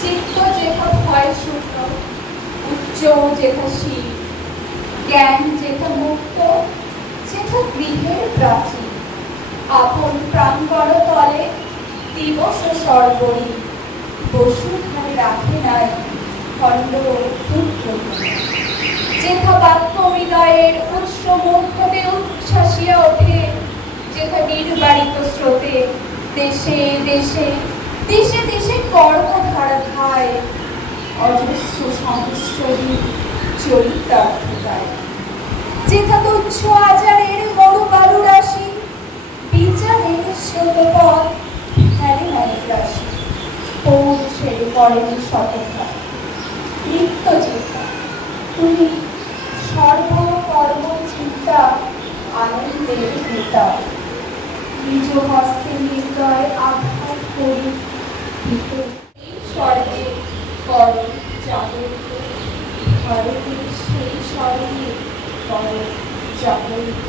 চিত্ত যেথা ভয় শূন্য, উচ্চ যেথা শীল, জ্ঞান যেথা মুক্ত, যেথা গৃহের প্রাচীর, আপন প্রাঙ্গণ তলে দিবস সর্বরী, বসুধারে রাখে নাই খণ্ড পুত্র। যেথা বাক্য বিলয়ের উৎস মুহূর্তে উচ্ছ্বাসিয়া ওঠে, যেথা নির্বাড়িত স্রোতে দেশে দেশে দেশে দেশে কর্মধারা ধায়, অজস্র সহস্রী চরিতার্থতায়। যেথা তুচ্ছ আচারের মরু বালু রাশি, বিচারের স্রোতপথ ফেলে নাই রাশি, পৌঁছে করেন শতকা। নিত্য যেথা তুমি সর্বকর্ম চিন্তা আনন্দের নেতা, নিজ হস্তে নির্দয় আঘাত করি এই স্বর্গে করো জাগরিত, ভারতের সেই স্বর্গে করো জাগরিত।